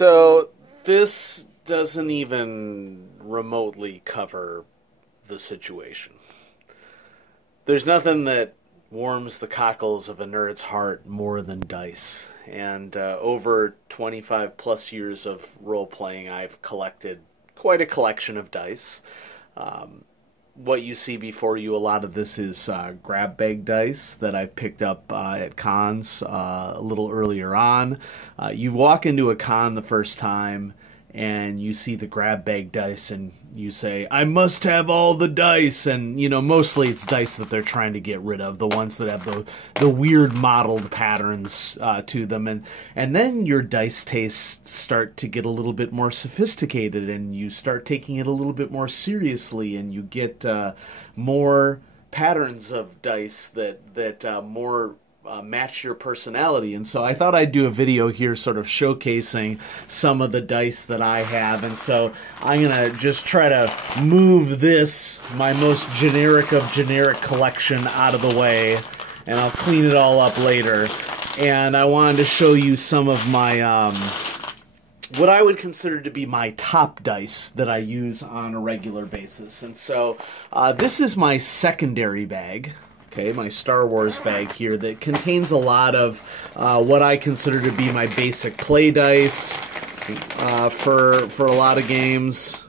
So this doesn't even remotely cover the situation. There's nothing that warms the cockles of a nerd's heart more than dice. And over 25 plus years of role-playing, I've collected quite a collection of dice. What you see before you, a lot of this is grab bag dice that I picked up at cons a little earlier on. You walk into a con the first time and you see the grab bag dice and you say, I must have all the dice. And, you know, mostly it's dice that they're trying to get rid of, the ones that have the weird modeled patterns to them. And then your dice tastes start to get a little bit more sophisticated and you start taking it a little bit more seriously and you get more patterns of dice that more match your personality. And so I thought I'd do a video here sort of showcasing some of the dice that I have. And so I'm going to just try to move this, my most generic of generic collection, out of the way. And I'll clean it all up later. And I wanted to show you some of my, what I would consider to be my top dice that I use on a regular basis. And so this is my secondary bag. Okay, my Star Wars bag here that contains a lot of what I consider to be my basic play dice for a lot of games.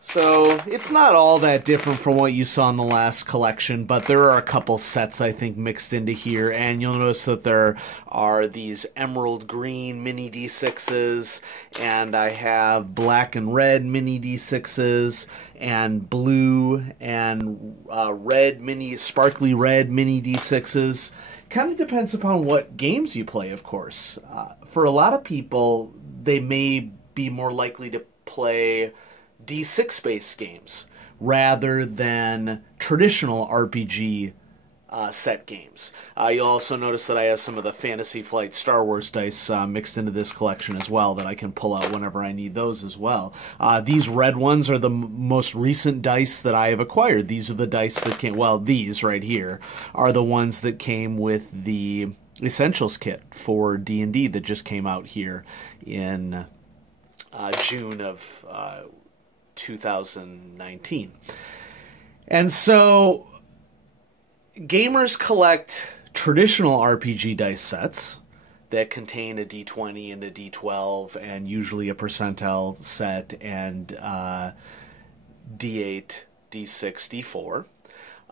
So it's not all that different from what you saw in the last collection, but there are a couple sets I think mixed into here, and you'll notice that there are these emerald green mini D6s, and I have black and red mini D6s, and blue and red mini, sparkly red mini D6s. Kind of depends upon what games you play, of course. For a lot of people, they may be more likely to play D6-based games rather than traditional RPG set games. You'll also notice that I have some of the Fantasy Flight Star Wars dice mixed into this collection as well that I can pull out whenever I need those as well. These red ones are the most recent dice that I have acquired. These are the dice that came, well, these right here are the ones that came with the Essentials kit for D&D that just came out here in June of 2019. And so gamers collect traditional RPG dice sets that contain a D20 and a D12 and usually a percentile set and D8, D6,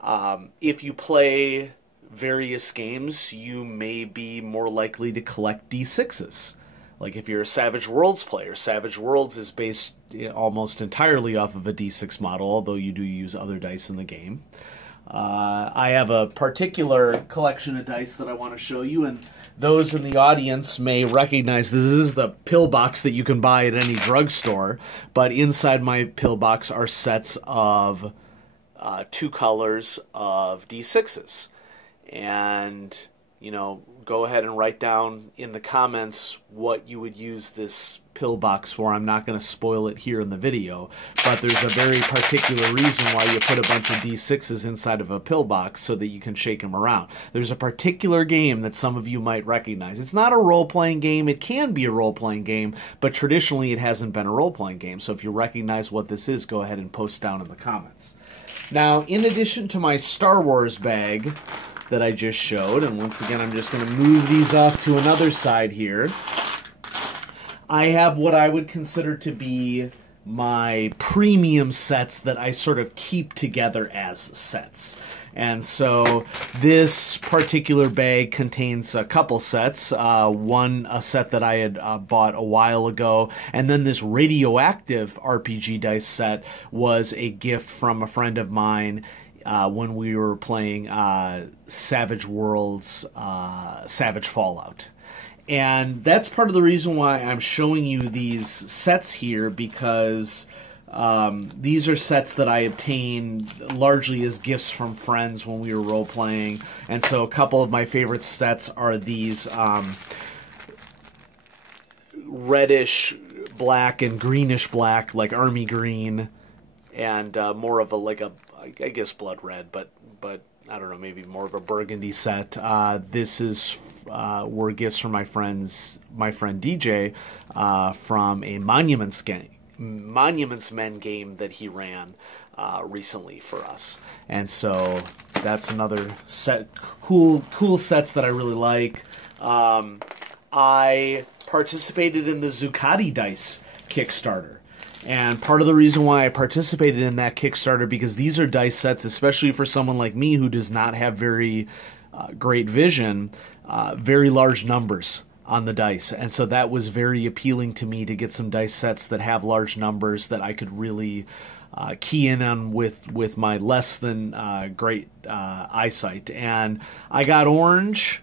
D4. If you play various games, you may be more likely to collect D6s. Like if you're a Savage Worlds player, Savage Worlds is based almost entirely off of a D6 model, although you do use other dice in the game. I have a particular collection of dice that I want to show you, and those in the audience may recognize this is the pill box that you can buy at any drugstore, but inside my pill box are sets of 2 colors of D6s. And, you know, go ahead and write down in the comments what you would use this pill box for. I'm not going to spoil it here in the video, but there's a very particular reason why you put a bunch of D6s inside of a pill box so that you can shake them around. There's a particular game that some of you might recognize. It's not a role-playing game. It can be a role-playing game, but traditionally it hasn't been a role-playing game. So if you recognize what this is, go ahead and post down in the comments. Now, in addition to my Star Wars bag that I just showed, and once again I'm just going to move these off to another side here, I have what I would consider to be my premium sets that I sort of keep together as sets. And so this particular bag contains a couple sets. A set that I had bought a while ago, and then this radioactive RPG dice set was a gift from a friend of mine when we were playing Savage Worlds, Savage Fallout. And that's part of the reason why I'm showing you these sets here, because these are sets that I obtained largely as gifts from friends when we were role-playing. And so a couple of my favorite sets are these reddish black and greenish black, like army green, and more of a, I guess blood red, but I don't know, maybe more of a burgundy set. This is were gifts from my friend DJ from a Monuments Men game that he ran recently for us. And so that's another set, cool sets that I really like. I participated in the Zuccotti dice Kickstarter. And part of the reason why I participated in that Kickstarter, because these are dice sets, especially for someone like me who does not have very great vision, very large numbers on the dice. And so that was very appealing to me to get some dice sets that have large numbers that I could really key in on with my less than great eyesight. And I got orange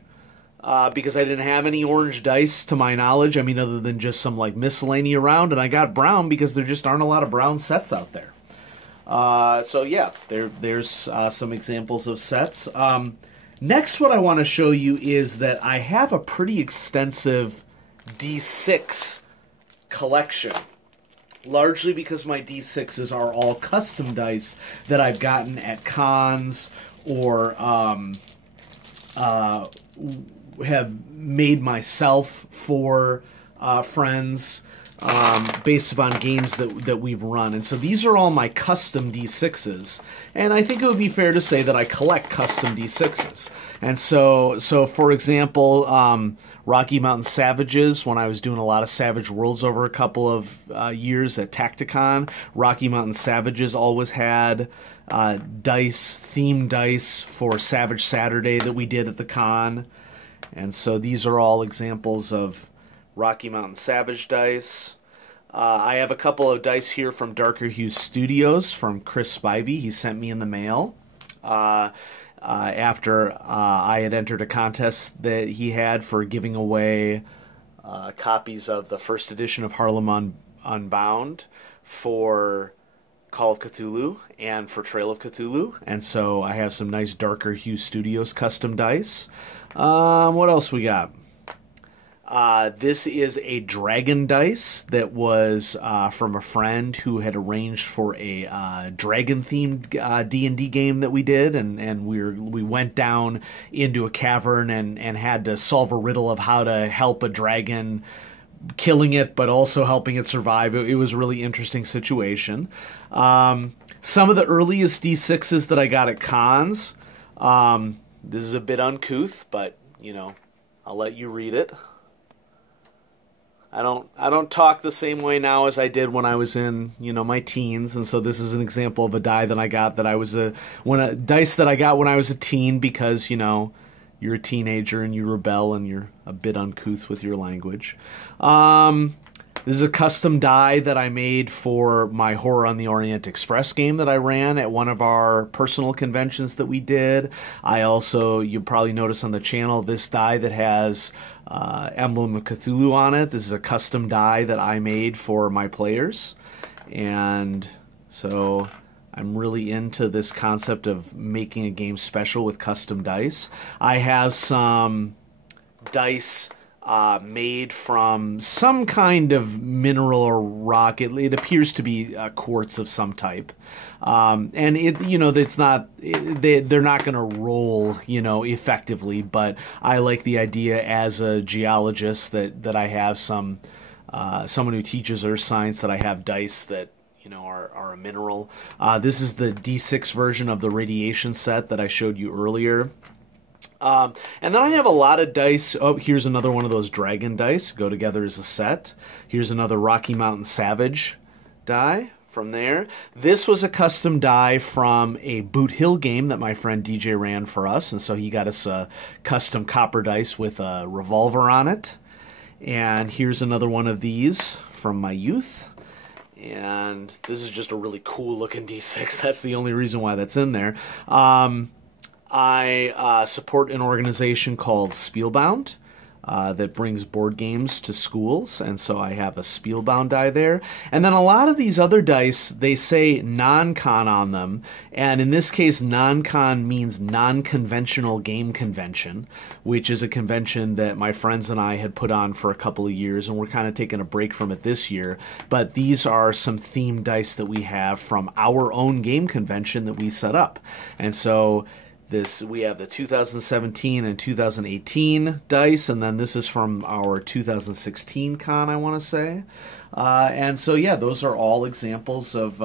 because I didn't have any orange dice to my knowledge. I mean, other than just some like miscellany around. And I got brown because there just aren't a lot of brown sets out there. So yeah, there's some examples of sets. Next, what I want to show you is that I have a pretty extensive D6 collection. Largely because my D6s are all custom dice that I've gotten at cons or have made myself for friends based upon games that we've run. And so these are all my custom D6s. And I think it would be fair to say that I collect custom D6s. And so for example, Rocky Mountain Savages, when I was doing a lot of Savage Worlds over a couple of years at Tacticon, Rocky Mountain Savages always had themed dice for Savage Saturday that we did at the con. And so these are all examples of Rocky Mountain Savage dice. I have a couple of dice here from Darker Hues Studios from Chris Spivey. He sent me in the mail after I had entered a contest that he had for giving away copies of the first edition of Harlem Unbound for Call of Cthulhu and for Trail of Cthulhu. And so I have some nice Darker Hues Studios custom dice. What else we got? This is a dragon dice that was from a friend who had arranged for a dragon-themed D&D game that we did, and we went down into a cavern and had to solve a riddle of how to help a dragon, killing it but also helping it survive. It was a really interesting situation. Some of the earliest D6s that I got at cons. This is a bit uncouth, but you know, I'll let you read it. I don't talk the same way now as I did when I was in, you know, my teens, and so this is an example of a die that I got that I was dice that I got when I was a teen, because, you know, you're a teenager and you rebel and you're a bit uncouth with your language. This is a custom die that I made for my Horror on the Orient Express game that I ran at one of our personal conventions that we did. I also, you probably notice on the channel, this die that has Emblem of Cthulhu on it. This is a custom die that I made for my players. And so I'm really into this concept of making a game special with custom dice. I have some dice made from some kind of mineral or rock. It appears to be quartz of some type, and it, you know, it's not, they're not going to roll, you know, effectively. But I like the idea as a geologist that I have someone who teaches earth science, that I have dice that, you know, are a mineral. This is the D6 version of the radiation set that I showed you earlier. And then I have a lot of dice. Oh, here's another one of those dragon dice. Go together as a set. Here's another Rocky Mountain Savage die from there. This was a custom die from a Boot Hill game that my friend DJ ran for us. And so he got us a custom copper dice with a revolver on it. And here's another one of these from my youth. And this is just a really cool looking D6. That's the only reason why that's in there. I support an organization called Spielbound that brings board games to schools, and so I have a Spielbound die there. And then a lot of these other dice, they say non-con on them, and in this case, non-con means non-conventional game convention, which is a convention that my friends and I had put on for a couple of years, and we're kind of taking a break from it this year. But these are some themed dice that we have from our own game convention that we set up. And so We have the 2017 and 2018 dice, and then this is from our 2016 con, I want to say. And so, yeah, those are all examples of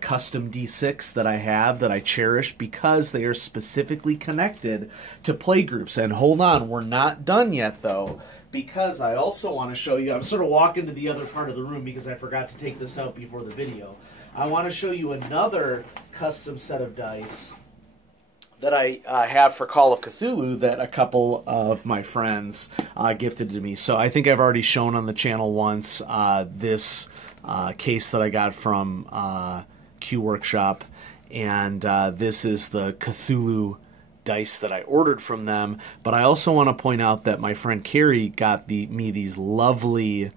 custom D6 that I have that I cherish because they are specifically connected to playgroups. And hold on, we're not done yet, though, because I also want to show you, I'm sort of walking to the other part of the room because I forgot to take this out before the video. I want to show you another custom set of dice that I have for Call of Cthulhu that a couple of my friends gifted to me. So I think I've already shown on the channel once this case that I got from Q Workshop, and this is the Cthulhu dice that I ordered from them. But I also want to point out that my friend Carrie got me these lovely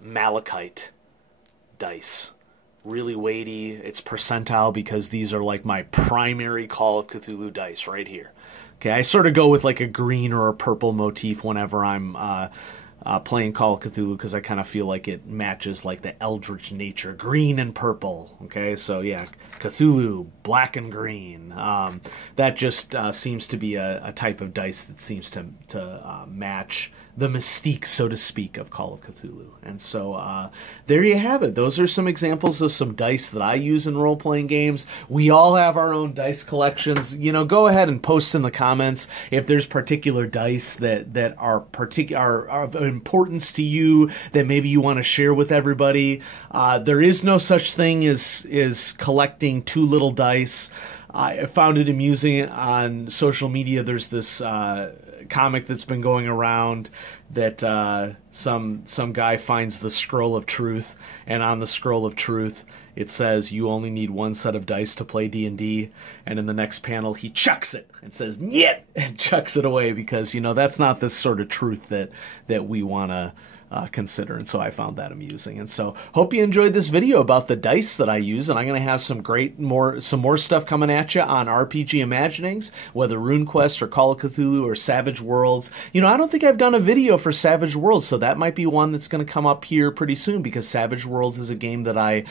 malachite dice. Really weighty. It's percentile because these are like my primary Call of Cthulhu dice right here. Okay, I sort of go with like a green or a purple motif whenever I'm playing Call of Cthulhu because I kind of feel like it matches like the eldritch nature, green and purple. Okay, so yeah, Cthulhu, black and green. That just seems to be a type of dice that seems to match the mystique, so to speak, of Call of Cthulhu. And so there you have it. Those are some examples of some dice that I use in role-playing games. We all have our own dice collections. You know, go ahead and post in the comments if there's particular dice that are of importance to you that maybe you want to share with everybody. There is no such thing as collecting too little dice. I found it amusing on social media. There's this comic that's been going around that some guy finds the scroll of truth, and on the scroll of truth it says you only need one set of dice to play D&D, and in the next panel he chucks it and says "Nyet," and chucks it away because, you know, that's not the sort of truth that we want to consider. And so I found that amusing. And so hope you enjoyed this video about the dice that I use, and I'm going to have some more stuff coming at you on RPG Imaginings, whether RuneQuest or Call of Cthulhu or Savage Worlds. You know, I don't think I've done a video for Savage Worlds, so that might be one that's going to come up here pretty soon, because Savage Worlds is a game that I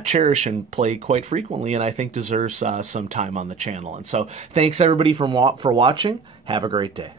cherish and play quite frequently, and I think deserves some time on the channel. And so thanks everybody for watching. Have a great day.